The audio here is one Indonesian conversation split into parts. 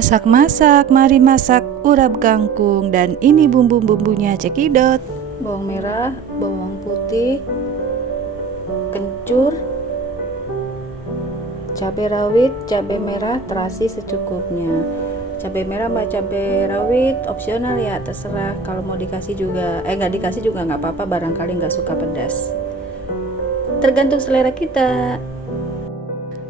Masak-masak, mari masak urap kangkung. Dan ini bumbu-bumbunya, cekidot. Bawang merah, bawang putih, kencur, cabai rawit, cabai merah, terasi secukupnya. Cabai merah sama cabai rawit opsional ya, terserah. Kalau mau dikasih juga, nggak dikasih juga nggak apa-apa, barangkali nggak suka pedas. Tergantung selera kita.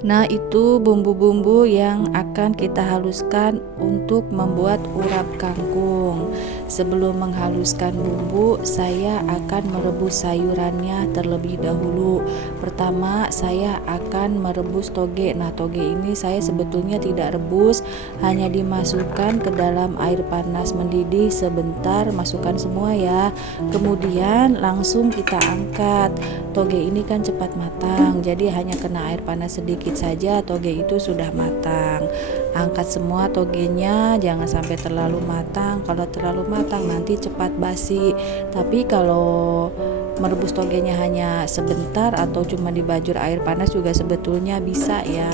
Nah, itu bumbu-bumbu yang akan kita haluskan untuk membuat urap kangkung. Sebelum menghaluskan bumbu, saya akan merebus sayurannya terlebih dahulu. Pertama, saya akan merebus toge. Nah, toge ini saya sebetulnya tidak rebus, hanya dimasukkan ke dalam air panas mendidih sebentar, masukkan semua ya. Kemudian langsung kita angkat. Toge ini kan cepat matang, jadi hanya kena air panas sedikit saja toge itu sudah matang. Angkat semua togenya, jangan sampai terlalu matang. Kalau terlalu matang nanti cepat basi. Tapi kalau merebus togenya hanya sebentar atau cuma dibajur air panas juga sebetulnya bisa ya.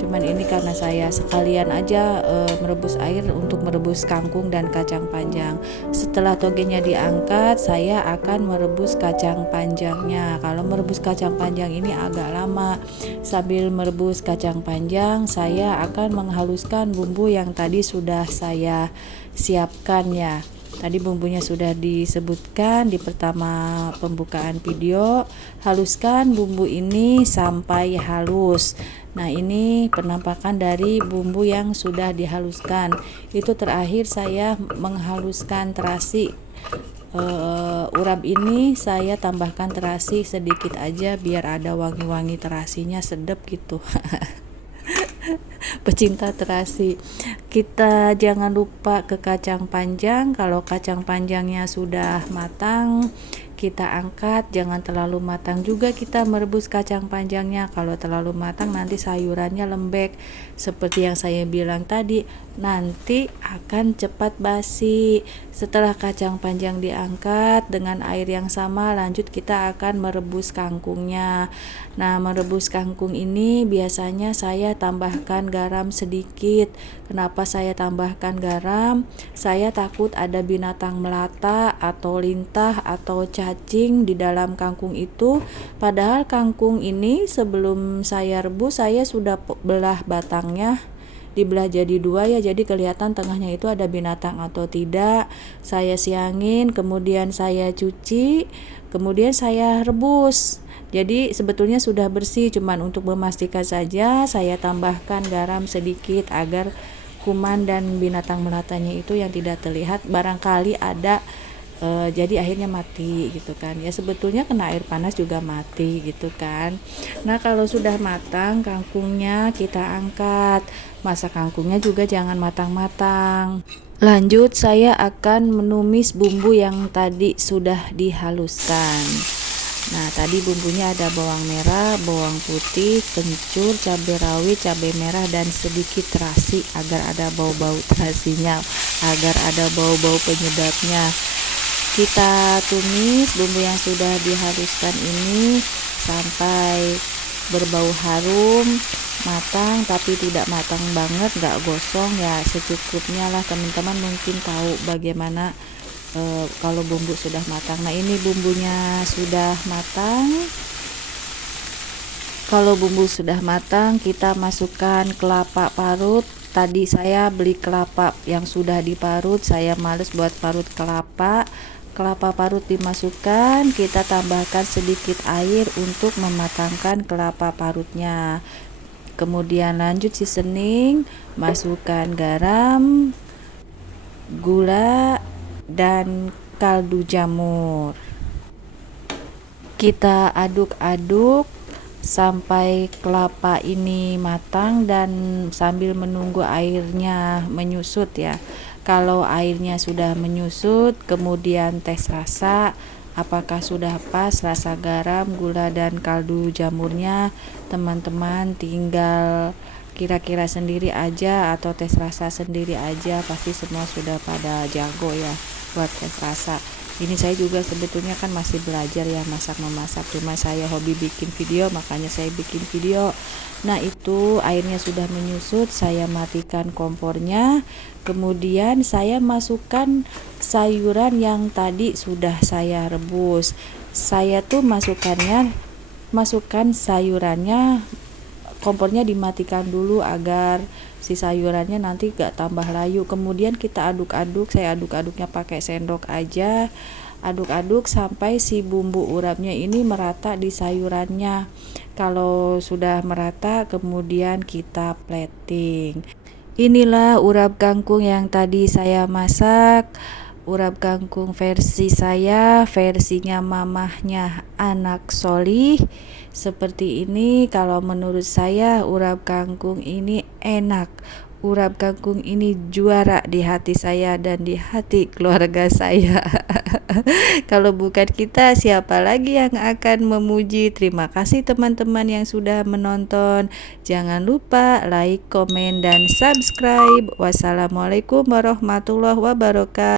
Cuman ini karena saya sekalian aja merebus air untuk merebus kangkung dan kacang panjang. Setelah togenya diangkat, saya akan merebus kacang panjangnya. Kalau merebus kacang panjang ini agak lama. Sambil merebus kacang panjang, saya akan menghaluskan bumbu yang tadi sudah saya siapkan ya. Tadi bumbunya sudah disebutkan di pertama pembukaan video. Haluskan bumbu ini sampai halus. Nah, ini penampakan dari bumbu yang sudah dihaluskan. Itu terakhir saya menghaluskan terasi. Urap ini saya tambahkan terasi sedikit aja biar ada wangi-wangi terasinya, sedap gitu. Pecinta terasi, kita jangan lupa ke kacang panjang. Kalau kacang panjangnya sudah matang, kita angkat. Jangan terlalu matang juga kita merebus kacang panjangnya. Kalau terlalu matang nanti sayurannya lembek, seperti yang saya bilang tadi, nanti akan cepat basi. Setelah kacang panjang diangkat, dengan air yang sama lanjut kita akan merebus kangkungnya. Nah, merebus kangkung ini biasanya saya tambahkan garam sedikit. Kenapa saya tambahkan garam? Saya takut ada binatang melata atau lintah atau cacing di dalam kangkung itu. Padahal kangkung ini sebelum saya rebus saya sudah belah batangnya, dibelah jadi dua ya, jadi kelihatan tengahnya itu ada binatang atau tidak. Saya siangin, kemudian saya cuci, kemudian saya rebus. Jadi sebetulnya sudah bersih, cuman untuk memastikan saja saya tambahkan garam sedikit agar kuman dan binatang melatanya itu yang tidak terlihat barangkali ada, jadi akhirnya mati gitu kan ya. Sebetulnya kena air panas juga mati gitu kan. Nah, kalau sudah matang kangkungnya kita angkat. Masak kangkungnya juga jangan matang-matang. Lanjut saya akan menumis bumbu yang tadi sudah dihaluskan. Nah, tadi bumbunya ada bawang merah, bawang putih, kencur, cabai rawit, cabai merah, dan sedikit terasi agar ada bau-bau terasinya, agar ada bau-bau penyedapnya. Kita tumis bumbu yang sudah dihaluskan ini sampai berbau harum, matang tapi tidak matang banget, nggak gosong ya, secukupnya lah. Teman-teman mungkin tahu bagaimana kalau bumbu sudah matang. Nah, ini bumbunya sudah matang. Kalau bumbu sudah matang, kita masukkan kelapa parut. Tadi saya beli kelapa yang sudah diparut, saya males buat parut kelapa. Kelapa parut dimasukkan, kita tambahkan sedikit air untuk mematangkan kelapa parutnya. Kemudian lanjut seasoning, masukkan garam, gula, dan kaldu jamur. Kita aduk-aduk sampai kelapa ini matang dan sambil menunggu airnya menyusut ya. Kalau airnya sudah menyusut, kemudian tes rasa apakah sudah pas rasa garam, gula, dan kaldu jamurnya. Teman-teman tinggal kira-kira sendiri aja atau tes rasa sendiri aja, pasti semua sudah pada jago ya buat tes rasa. Ini saya juga sebetulnya kan masih belajar ya masak memasak, cuma saya hobi bikin video, makanya saya bikin video. Nah, itu airnya sudah menyusut, saya matikan kompornya. Kemudian saya masukkan sayuran yang tadi sudah saya rebus. Saya tuh masukkan sayurannya, kompornya dimatikan dulu agar si sayurannya nanti gak tambah layu. Kemudian kita aduk-aduk, saya aduk-aduknya pakai sendok aja. Aduk-aduk sampai si bumbu urapnya ini merata di sayurannya. Kalau sudah merata, kemudian kita plating. Inilah urap kangkung yang tadi saya masak. Urap kangkung versi saya, versinya mamahnya anak Solih. Seperti ini, kalau menurut saya urap kangkung ini enak. Urap kangkung ini juara di hati saya dan di hati keluarga saya. Kalau bukan kita, siapa lagi yang akan memuji? Terima kasih teman-teman yang sudah menonton. Jangan lupa like, komen, dan subscribe. Wassalamualaikum warahmatullahi wabarakatuh.